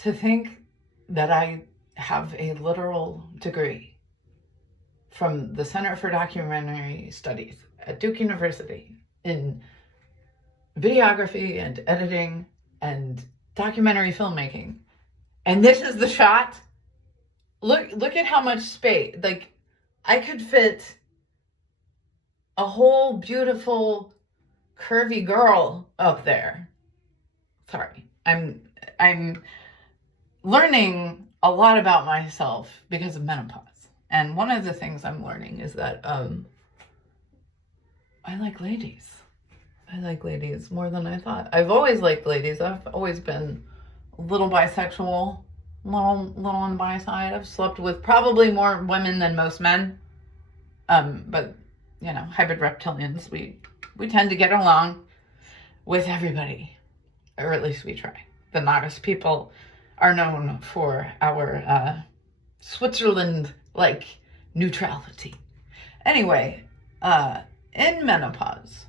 to think that I have a literal degree from the Center for Documentary Studies at Duke University in videography and editing and documentary filmmaking. And this is the shot. Look at how much space. Like, I could fit a whole beautiful curvy girl up there. Sorry. I'm learning a lot about myself because of menopause. And one of the things I'm learning is that I like ladies. I like ladies more than I thought. I've always liked ladies. I've always been a little bisexual, little on the bi side. I've slept with probably more women than most men. But you know, hybrid reptilians, we tend to get along with everybody, or at least we try. The nagas people are known for our Switzerland-like neutrality. Anyway, in menopause,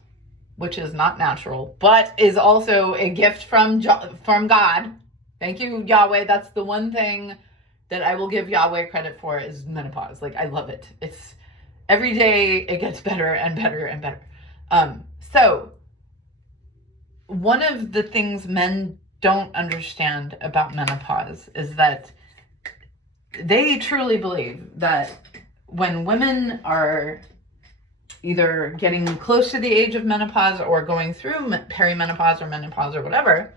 which is not natural, but is also a gift from God. Thank you, Yahweh. That's the one thing that I will give Yahweh credit for is menopause. Like, I love it. It's every day it gets better and better and better. So one of the things men don't understand about menopause is that they truly believe that when women are either getting close to the age of menopause or going through perimenopause or menopause or whatever,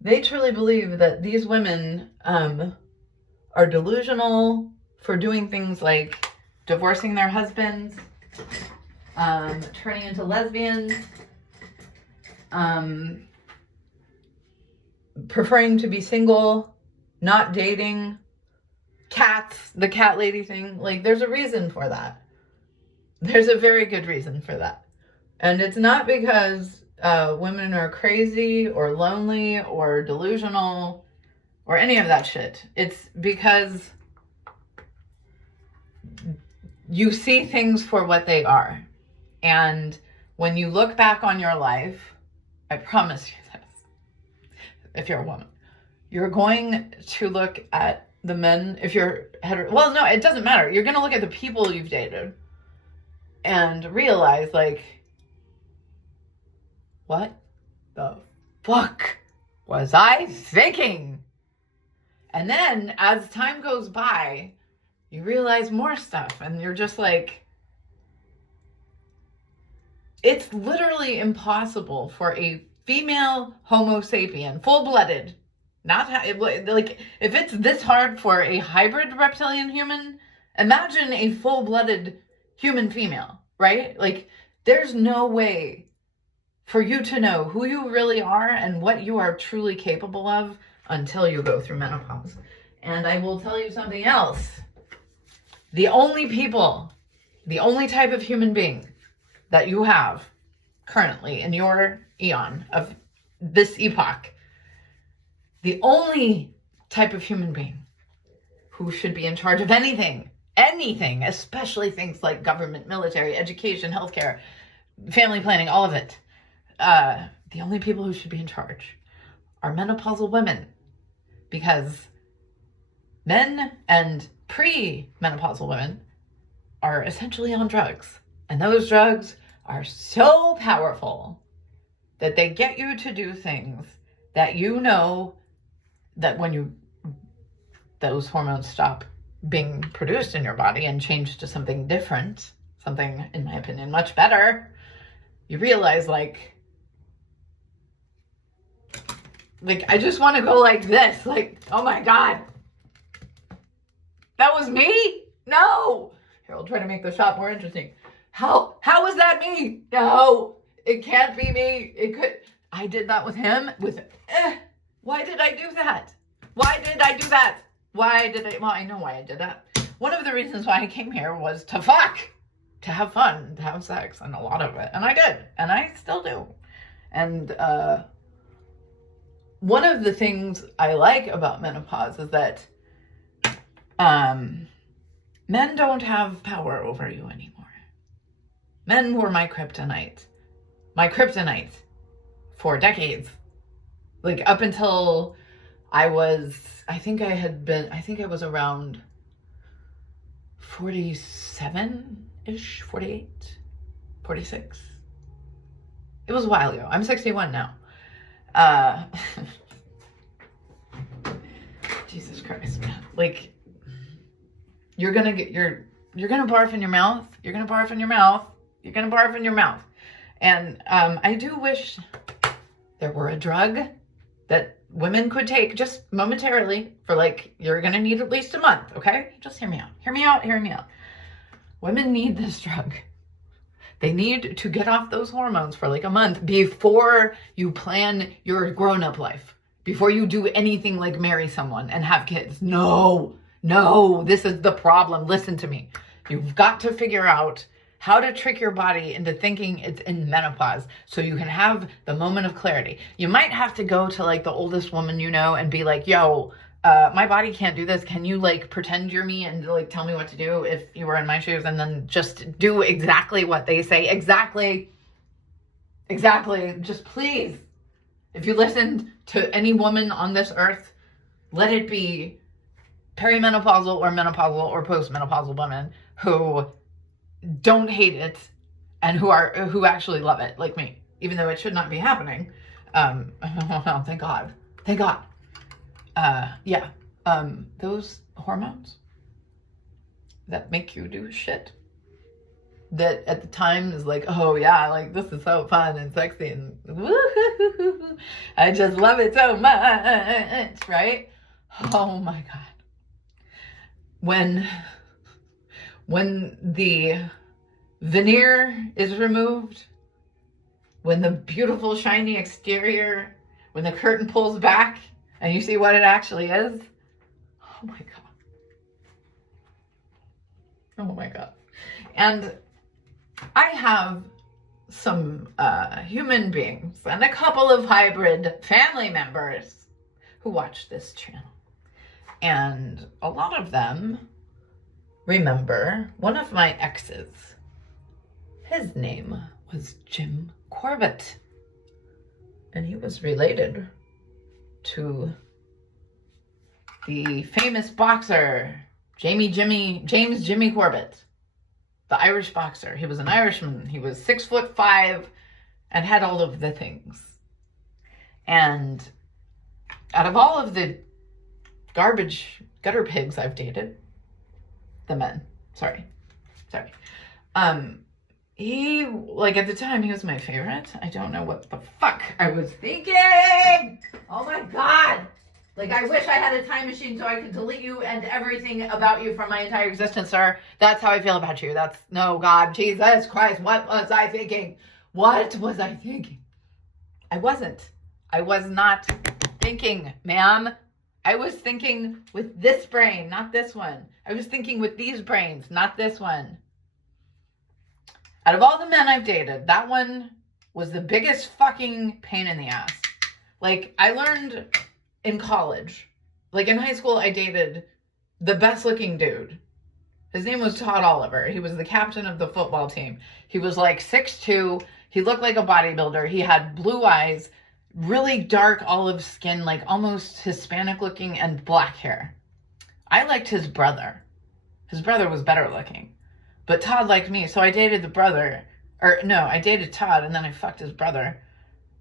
they truly believe that these women are delusional for doing things like divorcing their husbands, turning into lesbians, preferring to be single, not dating, cats, the cat lady thing. Like, there's a reason for that. There's a very good reason for that. And it's not because women are crazy or lonely or delusional or any of that shit. It's because you see things for what they are. And when you look back on your life, I promise you this, if you're a woman, you're going to look at the men, if you're well, no, it doesn't matter. You're going to look at the people you've dated and realize, like, what the fuck was I thinking? And then as time goes by, you realize more stuff and you're just like, it's literally impossible for a female Homo sapien, full-blooded, not like, if it's this hard for a hybrid reptilian human, imagine a full-blooded human female, right? Like, there's no way for you to know who you really are and what you are truly capable of until you go through menopause. And I will tell you something else. The only type of human being that you have currently in your eon of this epoch, the only type of human being who should be in charge of anything, especially things like government, military, education, healthcare, family planning, all of it. The only people who should be in charge are menopausal women, because men and pre-menopausal women are essentially on drugs. And those drugs are so powerful that they get you to do things that you know that when those hormones stop being produced in your body and change to something different, something, in my opinion, much better, you realize, like, I just want to go like this, like, oh my God, that was me? No. Here, I'll try to make the shot more interesting. How was that me? No, it can't be me. I did that with him. Why did I do that? Well, I know why I did that. One of the reasons why I came here was to fuck, to have fun, to have sex, and a lot of it. And I did, and I still do. And one of the things I like about menopause is that men don't have power over you anymore. Men were my kryptonite for decades. Like, up until I think I was around 47-ish, 48, 46. It was a while ago. I'm 61 now. Jesus Christ, man. Like, you're gonna barf in your mouth. You're gonna barf in your mouth. You're gonna barf in your mouth. And I do wish there were a drug that women could take just momentarily for, like, you're gonna need at least a month, okay? Just hear me out. Hear me out. Hear me out. Women need this drug. They need to get off those hormones for like a month before you plan your grown-up life. Before you do anything like marry someone and have kids. No, this is the problem. Listen to me. You've got to figure out how to trick your body into thinking it's in menopause so you can have the moment of clarity. You might have to go to like the oldest woman you know and be like, yo, my body can't do this. Can you like pretend you're me and like tell me what to do if you were in my shoes, and then just do exactly what they say. Exactly. Just please. If you listened to any woman on this earth, let it be perimenopausal or menopausal or postmenopausal women who don't hate it and who actually love it, like me, even though it should not be happening. Thank God. Those hormones that make you do shit that at the time is like, oh yeah, like this is so fun and sexy and woo-hoo-hoo-hoo. I just love it so much, right? Oh my God. When the veneer is removed, when the beautiful shiny exterior, when the curtain pulls back and you see what it actually is, oh my God. And I have some human beings and a couple of hybrid family members who watch this channel. And a lot of them remember one of my exes. His name was Jim Corbett. And he was related to the famous boxer, James Jimmy Corbett, the Irish boxer. He was an Irishman. He was 6'5" and had all of the things. And out of all of the garbage gutter pigs I've dated, the men, sorry. He, like, at the time, he was my favorite. I don't know what the fuck I was thinking. Oh my God. Like, I wish I had a time machine so I could delete you and everything about you from my entire existence, sir. That's how I feel about you. No, God, Jesus Christ, what was I thinking? I was not thinking, ma'am. I was thinking with this brain, not this one. I was thinking with these brains, not this one. Out of all the men I've dated, that one was the biggest fucking pain in the ass. Like, I learned in college, like in high school, I dated the best looking dude. His name was Todd Oliver. He was the captain of the football team. He was like 6'2". He looked like a bodybuilder. He had blue eyes, really dark olive skin, like almost Hispanic looking, and black hair. I liked his brother. His brother was better looking. But Todd liked me, so I dated the brother. I dated Todd, and then I fucked his brother.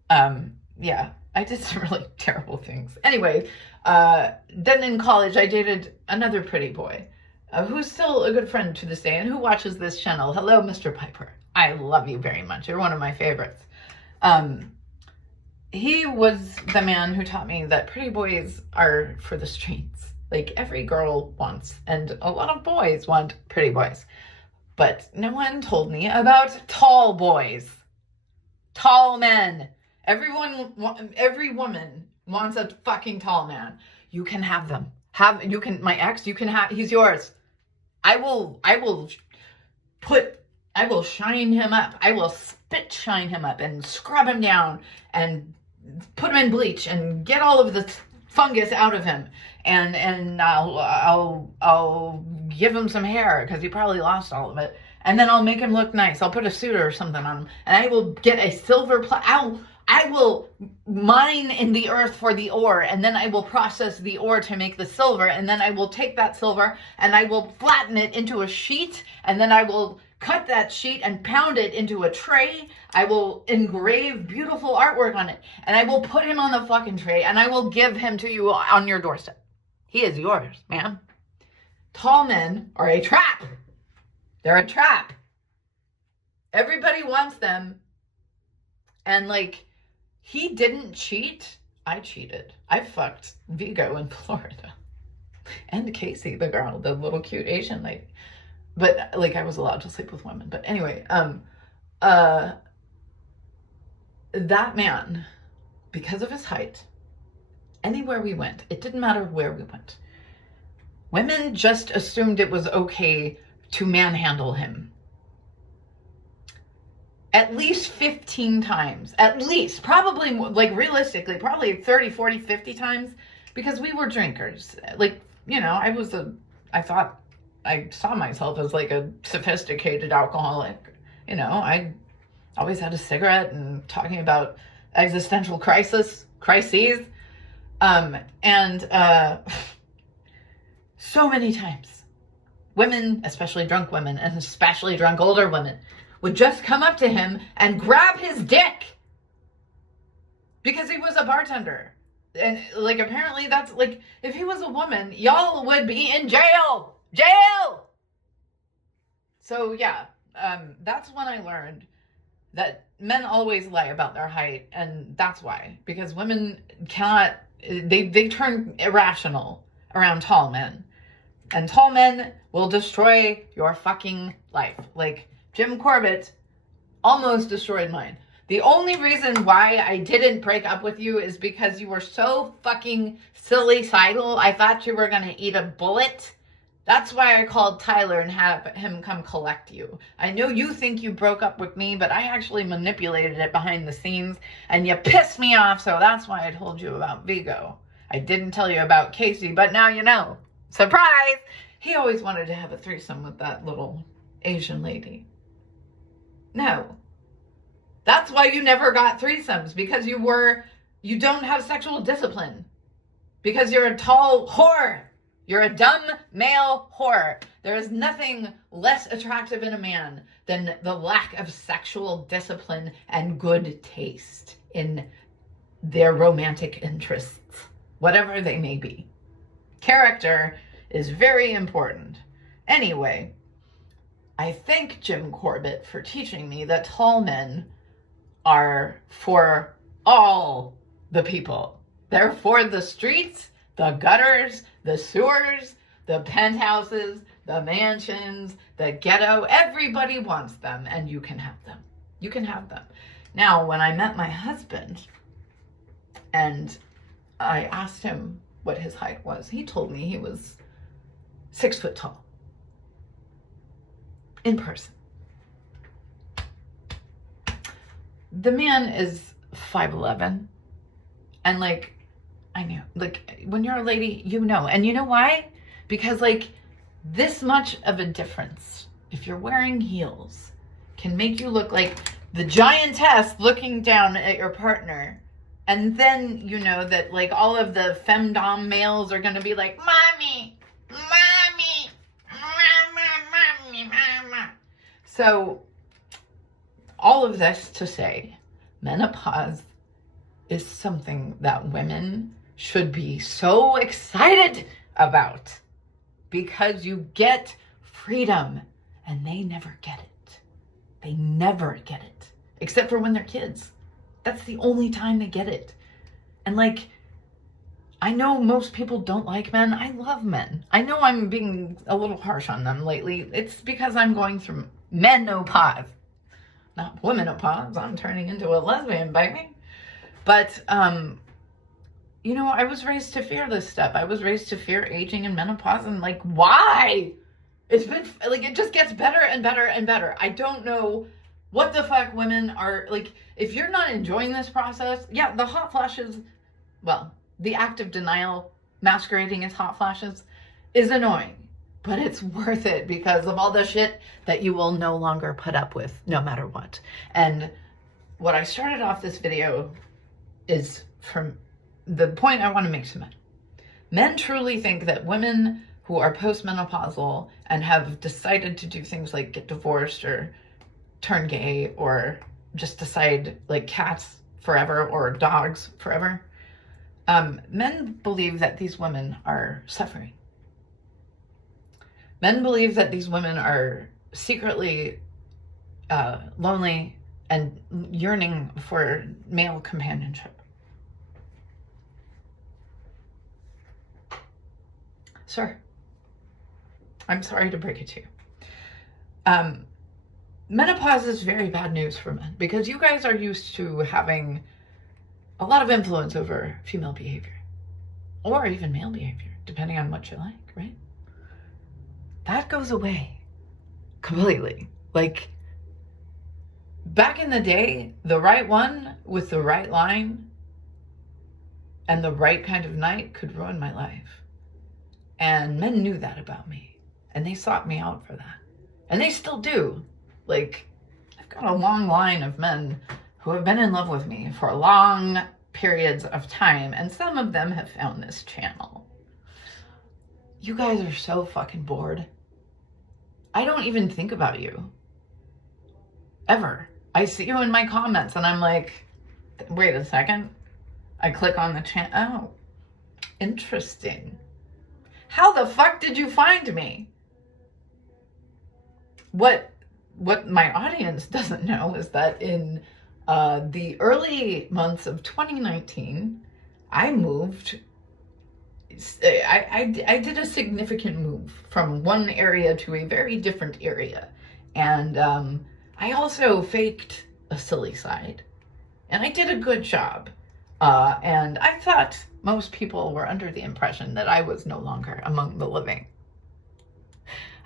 Yeah, I did some really terrible things. Anyway, then in college, I dated another pretty boy, who's still a good friend to this day, and who watches this channel. Hello, Mr. Piper. I love you very much. You're one of my favorites. He was the man who taught me that pretty boys are for the streets. Like, every girl wants, and a lot of boys want pretty boys. But no one told me about tall boys. Tall men. Every woman wants a fucking tall man. You can have them. My ex, he's yours. I will shine him up. I will spit shine him up and scrub him down and put him in bleach and get all of the fungus out of him. And I'll give him some hair because he probably lost all of it. And then I'll make him look nice. I'll put a suit or something on him. And I will get a silver I will mine in the earth for the ore, and then I will process the ore to make the silver, and then I will take that silver and I will flatten it into a sheet, and then I will cut that sheet and pound it into a tray. I will engrave beautiful artwork on it, and I will put him on the fucking tray, and I will give him to you on your doorstep. He is yours, ma'am. Tall men are a trap. They're a trap. Everybody wants them. And like, he didn't cheat. I cheated. I fucked Vigo in Florida. And Casey, the girl, the little cute Asian lady. But like, I was allowed to sleep with women. But anyway, that man, because of his height, anywhere we went, it didn't matter where we went, women just assumed it was okay to manhandle him. At least 15 times. At least. Probably, like, realistically, probably 30, 40, 50 times. Because we were drinkers. Like, you know, I thought I saw myself as, like, a sophisticated alcoholic. You know, I always had a cigarette and talking about existential crises. So many times, women, especially drunk women, and especially drunk older women, would just come up to him and grab his dick because he was a bartender. And like, apparently that's like, if he was a woman, y'all would be in jail. So yeah, that's when I learned that men always lie about their height, and that's why, because women cannot, they turn irrational around tall men, and tall men will destroy your fucking life. Like, Jim Corbett almost destroyed mine. The only reason why I didn't break up with you is because you were so fucking suicidal. I thought you were gonna eat a bullet. That's why I called Tyler and have him come collect you. I know you think you broke up with me, but I actually manipulated it behind the scenes, and you pissed me off, so that's why I told you about Vigo. I didn't tell you about Casey, but now you know. Surprise! He always wanted to have a threesome with that little Asian lady. No. That's why you never got threesomes, because you don't have sexual discipline. Because you're a tall whore. You're a dumb male whore. There is nothing less attractive in a man than the lack of sexual discipline and good taste in their romantic interests, whatever they may be. Character is very important. Anyway, I thank Jim Corbett for teaching me that tall men are for all the people. They're for the streets, the gutters, the sewers, the penthouses, the mansions, the ghetto. Everybody wants them, and you can have them. You can have them. Now, when I met my husband and I asked him what his height was, he told me he was 6 foot tall. In person. The man is 5'11", and like, I knew, like, when you're a lady, you know. And you know why? Because like, this much of a difference, if you're wearing heels, can make you look like the giantess looking down at your partner. And then you know that like all of the femdom males are going to be like, mommy, mommy, mommy, mama. So all of this to say, menopause is something that women should be so excited about, because you get freedom, and they never get it. They never get it, except for when they're kids. That's the only time they get it. And like, I know most people don't like men. I love men. I know I'm being a little harsh on them lately. It's because I'm going through menopause, not womenopause. I'm turning into a lesbian, baby. But, you know, I was raised to fear this stuff. I was raised to fear aging and menopause, and like, why? It's been, like, it just gets better and better and better. I don't know what the fuck women are, like, if you're not enjoying this process, yeah, the hot flashes, well, the act of denial masquerading as hot flashes is annoying, but it's worth it because of all the shit that you will no longer put up with no matter what. And what I started off this video is from the point I want to make to men. Men truly think that women who are postmenopausal and have decided to do things like get divorced or turn gay or just decide like cats forever or dogs forever, men believe that these women are suffering. Men believe that these women are secretly lonely and yearning for male companionship. Sir, I'm sorry to break it to you. Menopause is very bad news for men because you guys are used to having a lot of influence over female behavior or even male behavior, depending on what you like, right? That goes away completely. Like, back in the day, the right one with the right line and the right kind of night could ruin my life. And men knew that about me. And they sought me out for that. And they still do. Like, I've got a long line of men who have been in love with me for long periods of time. And some of them have found this channel. You guys are so fucking bored. I don't even think about you. Ever. I see you in my comments and I'm like, wait a second. I click on the channel. Oh, interesting. How the fuck did you find me? What my audience doesn't know is that in the early months of 2019, I moved. I did a significant move from one area to a very different area. And I also faked a silly side. And I did a good job. And I thought most people were under the impression that I was no longer among the living.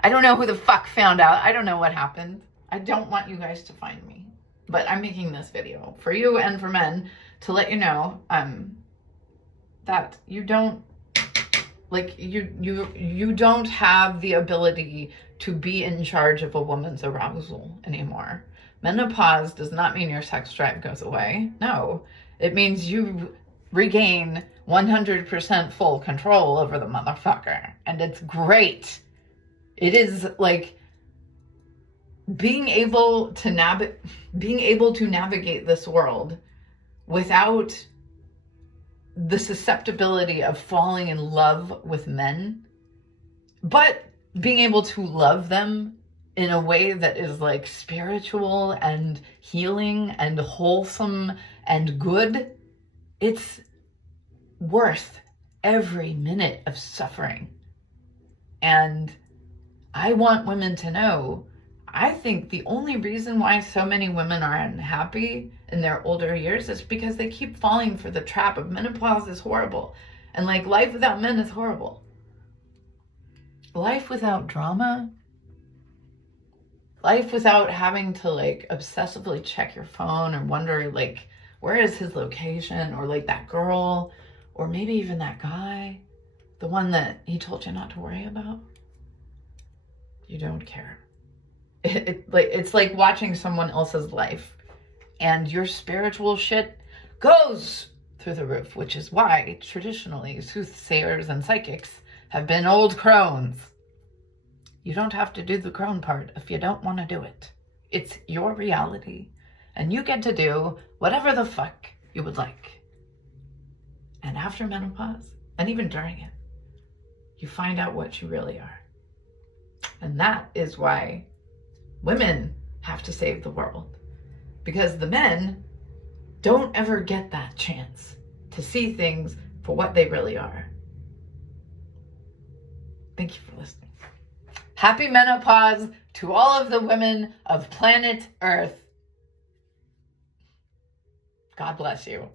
I don't know who the fuck found out. I don't know what happened. I don't want you guys to find me. But I'm making this video for you and for men to let you know that you don't, like, you don't have the ability to be in charge of a woman's arousal anymore. Menopause does not mean your sex drive goes away. No, it means you regain 100% full control over the motherfucker. And it's great. It is like being able to navigate this world without the susceptibility of falling in love with men, but being able to love them in a way that is like spiritual and healing and wholesome and good. It's worth every minute of suffering. And I want women to know, I think the only reason why so many women are unhappy in their older years is because they keep falling for the trap of menopause is horrible. And like life without men is horrible. Life without drama, life without having to like obsessively check your phone or wonder like, where is his location? Or like that girl, or maybe even that guy, the one that he told you not to worry about. You don't care. It's like watching someone else's life and your spiritual shit goes through the roof, which is why traditionally soothsayers and psychics have been old crones. You don't have to do the crone part if you don't want to do it. It's your reality and you get to do whatever the fuck you would like. And after menopause, and even during it, you find out what you really are. And that is why women have to save the world. Because the men don't ever get that chance to see things for what they really are. Thank you for listening. Happy menopause to all of the women of planet Earth. God bless you.